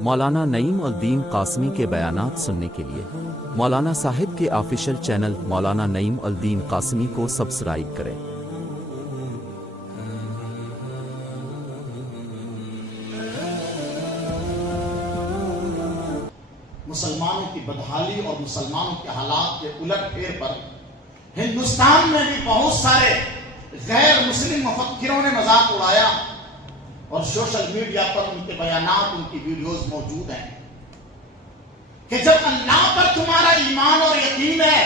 مولانا نعیم الدین قاسمی کے بیانات سننے کے لیے مولانا صاحب کے آفیشیل چینل مولانا نعیم الدین قاسمی کو سبسکرائب کریں۔ مسلمانوں کی بدحالی اور مسلمانوں کے حالات کے الٹ پھیر پر ہندوستان میں بھی بہت سارے غیر مسلم مفکروں نے مذاق اڑایا اور سوشل میڈیا پر ان کے بیانات، ان کی ویڈیوز موجود ہیں کہ جب اللہ پر تمہارا ایمان اور یقین ہے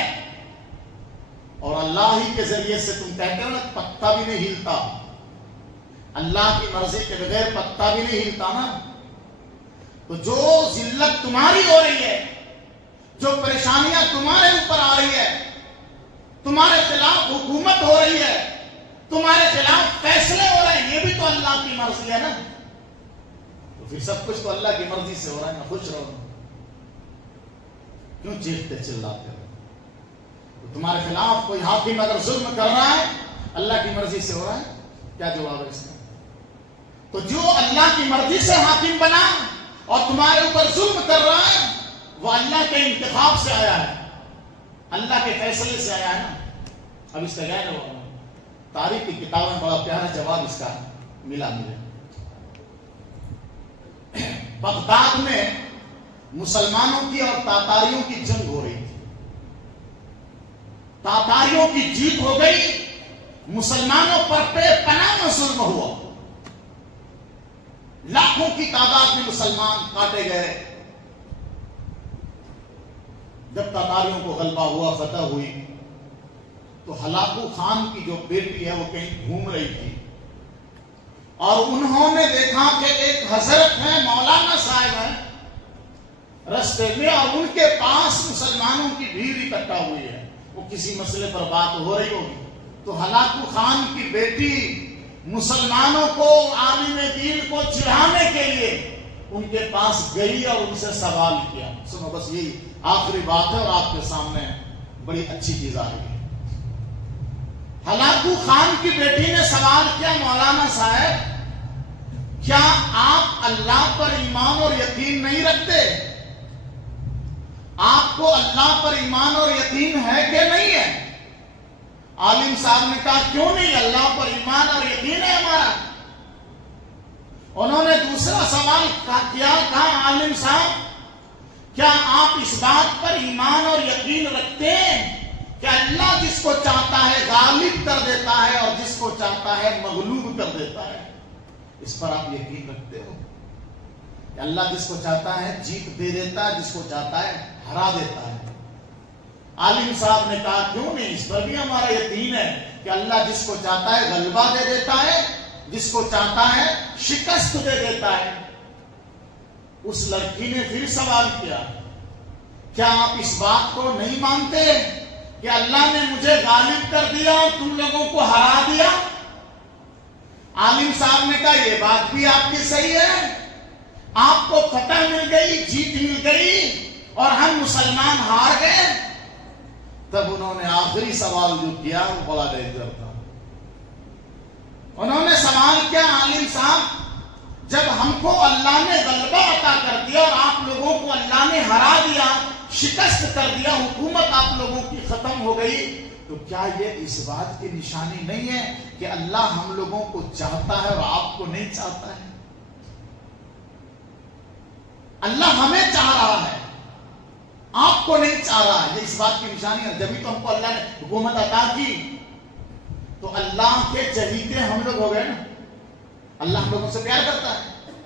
اور اللہ ہی کے ذریعے سے تم کہتے ہو نا پتا بھی نہیں ہلتا، اللہ کی مرضی کے بغیر پتا بھی نہیں ہلتا نا، تو جو ذلت تمہاری ہو رہی ہے، جو پریشانیاں تمہارے اوپر آ رہی ہے، تمہارے خلاف حکومت ہو رہی ہے، تمہارے خلاف فیصلے ہو رہے ہیں، یہ بھی تو اللہ کی مرضی ہے نا، تو پھر سب کچھ تو اللہ کی مرضی سے ہو رہا ہے نا، خوش رہو، کیوں چیختے چلاتے ہو؟ تو تمہارے خلاف کوئی حاکم اگر ظلم کر رہا ہے اللہ کی مرضی سے ہو رہا ہے، کیا جواب ہے اس کا؟ تو جو اللہ کی مرضی سے حاکم بنا اور تمہارے اوپر ظلم کر رہا ہے وہ اللہ کے انتخاب سے آیا ہے، اللہ کے فیصلے سے آیا ہے نا۔ اب اس کا کیا جواب ہے؟ تاریخ کی کتاب میں بڑا پیارا جواب اس کا ملا مجھے۔ بغداد میں مسلمانوں کی اور تاتاریوں کی جنگ ہو رہی تھی، تاتاریوں کی جیت ہو گئی، مسلمانوں پر بے پناہ ظلم ہوا، لاکھوں کی تعداد میں مسلمان کاٹے گئے۔ جب تاتاریوں کو غلبہ ہوا، فتح ہوئی، تو ہلاکو خان کی جو بیٹی ہے وہ کہیں گھوم رہی تھی اور انہوں نے دیکھا کہ ایک حضرت ہے، مولانا صاحب ہیں رستے میں، اور ان کے پاس مسلمانوں کی بھیڑ اکٹھا ہوئی ہے، وہ کسی مسئلے پر بات ہو رہی ہوگی، تو ہلاکو خان کی بیٹی مسلمانوں کو، عالم دین کو چڑھانے کے لیے ان کے پاس گئی اور ان سے سوال کیا۔ سنو بس یہی آخری بات ہے اور آپ کے سامنے بڑی اچھی چیز آ رہی ہے۔ ہلاکو خان کی بیٹی نے سوال کیا، مولانا صاحب کیا آپ اللہ پر ایمان اور یقین نہیں رکھتے؟ آپ کو اللہ پر ایمان اور یقین ہے کہ نہیں ہے؟ عالم صاحب نے کہا کیوں نہیں، اللہ پر ایمان اور یقین ہے ہمارا۔ انہوں نے دوسرا سوال کیا، کہا عالم صاحب کیا آپ اس بات پر ایمان اور یقین رکھتے ہیں کہ اللہ جس کو چاہتا ہے غالب کر دیتا ہے اور جس کو چاہتا ہے مغلوب کر دیتا ہے؟ اس پر آپ یقین رکھتے ہو کہ اللہ جس کو چاہتا ہے جیت دے دیتا ہے، جس کو چاہتا ہے ہرا دیتا ہے؟ عالم صاحب نے کہا کیوں نہیں، اس پر بھی ہمارا یقین ہے کہ اللہ جس کو چاہتا ہے غلبہ دے دیتا ہے، جس کو چاہتا ہے شکست دے دیتا ہے۔ اس لڑکی نے پھر سوال کیا، کیا آپ اس بات کو نہیں مانتے کہ اللہ نے مجھے غالب کر دیا اور تم لوگوں کو ہرا دیا؟ عالم صاحب نے کہا یہ بات بھی آپ کی صحیح ہے، آپ کو فتح مل گئی، جیت مل گئی اور ہم مسلمان ہار گئے۔ تب انہوں نے آخری سوال جو کیا وہ بڑا ڈینجر تھا۔ انہوں نے سوال کیا، عالم صاحب جب ہم کو اللہ نے غلبہ عطا کر دیا اور آپ لوگوں کو اللہ نے ہرا دیا، شکست کر دیا، حکومت آپ لوگوں کی ختم ہو گئی، تو کیا یہ اس بات کی نشانی نہیں ہے کہ اللہ ہم لوگوں کو چاہتا ہے اور آپ کو نہیں چاہتا ہے؟ اللہ ہمیں چاہ رہا ہے، آپ کو نہیں چاہ رہا ہے، یہ اس بات کی نشانی ہے۔ جبھی تو ہم کو اللہ نے حکومت عطا کی، تو اللہ کے چہیتے ہم لوگ ہو گئے نا، اللہ ہم لوگوں سے پیار کرتا ہے۔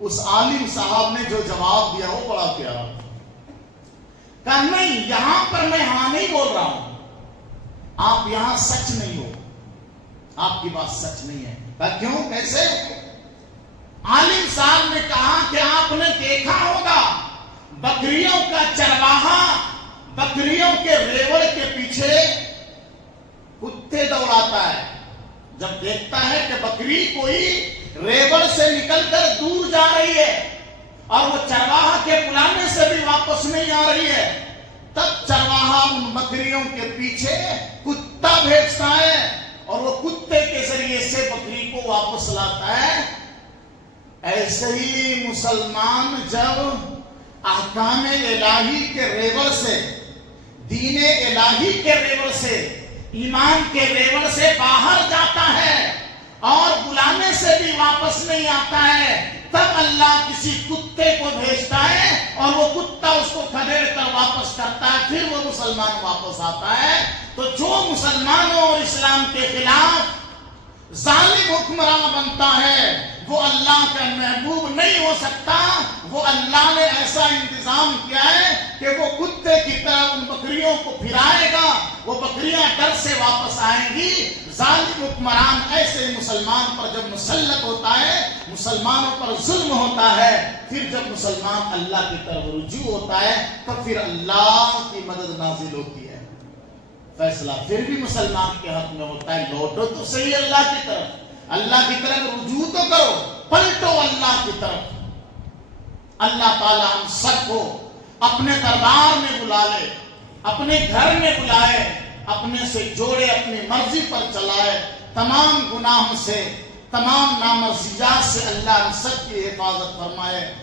اس عالم صاحب نے جو جواب دیا وہ بڑا پیارا تھا، کہا نہیں، یہاں پر میں ہاں نہیں بول رہا ہوں، آپ یہاں سچ نہیں ہو، آپ کی بات سچ نہیں ہے۔ کہا کیوں، کیسے؟ عالم صاحب نے کہا کہ آپ نے دیکھا ہوگا بکریوں کا چرواہا بکریوں کے ریوڑ کے پیچھے کتے دوڑاتا ہے، جب دیکھتا ہے کہ بکری کوئی ریوڑ سے نکل کر دور جا رہی ہے اور وہ چرواہا کے بلانے سے بھی واپس نہیں آ رہی ہے، تب چرواہا ان بکریوں کے پیچھے کتا بھیجتا ہے اور وہ کتے کے ذریعے سے بکری کو واپس لاتا ہے۔ ایسے ہی مسلمان جب احکام الہی کے ریور سے، دین الہی کے ریور سے، ایمان کے ریور سے باہر جاتا ہے اور بلانے سے بھی واپس نہیں آتا ہے، تب اللہ کسی کتے کو بھیجتا ہے اور وہ کتا اس کو کھدیڑ کر واپس کرتا ہے، پھر وہ مسلمان واپس آتا ہے۔ تو جو مسلمانوں اور اسلام کے خلاف ظالم حکمراں بنتا ہے وہ اللہ کا محبوب نہیں ہو سکتا۔ وہ اللہ نے ایسا انتظام کیا ہے کہ وہ کتے کی طرح ان بکریوں کو پھرائے گا، وہ بکریاں ڈر سے واپس آئیں گی۔ ظالم حکمران ایسے مسلمان پر جب مسلط ہوتا ہے، مسلمانوں پر ظلم ہوتا ہے، پھر جب مسلمان اللہ کی طرف رجوع ہوتا ہے تو پھر اللہ کی مدد نازل ہوتی ہے، فیصلہ پھر بھی مسلمان کے حق میں ہوتا ہے۔ لوٹو تو صحیح اللہ کی طرف، اللہ کی طرف رجوع تو کرو، پلٹو اللہ کی طرف۔ اللہ تعالیٰ ہم سب کو اپنے دربار میں بلا لے، اپنے گھر میں بلائے، اپنے سے جوڑے، اپنی مرضی پر چلائے، تمام گناہوں سے، تمام نامرضیات سے اللہ ہم سب کی حفاظت فرمائے۔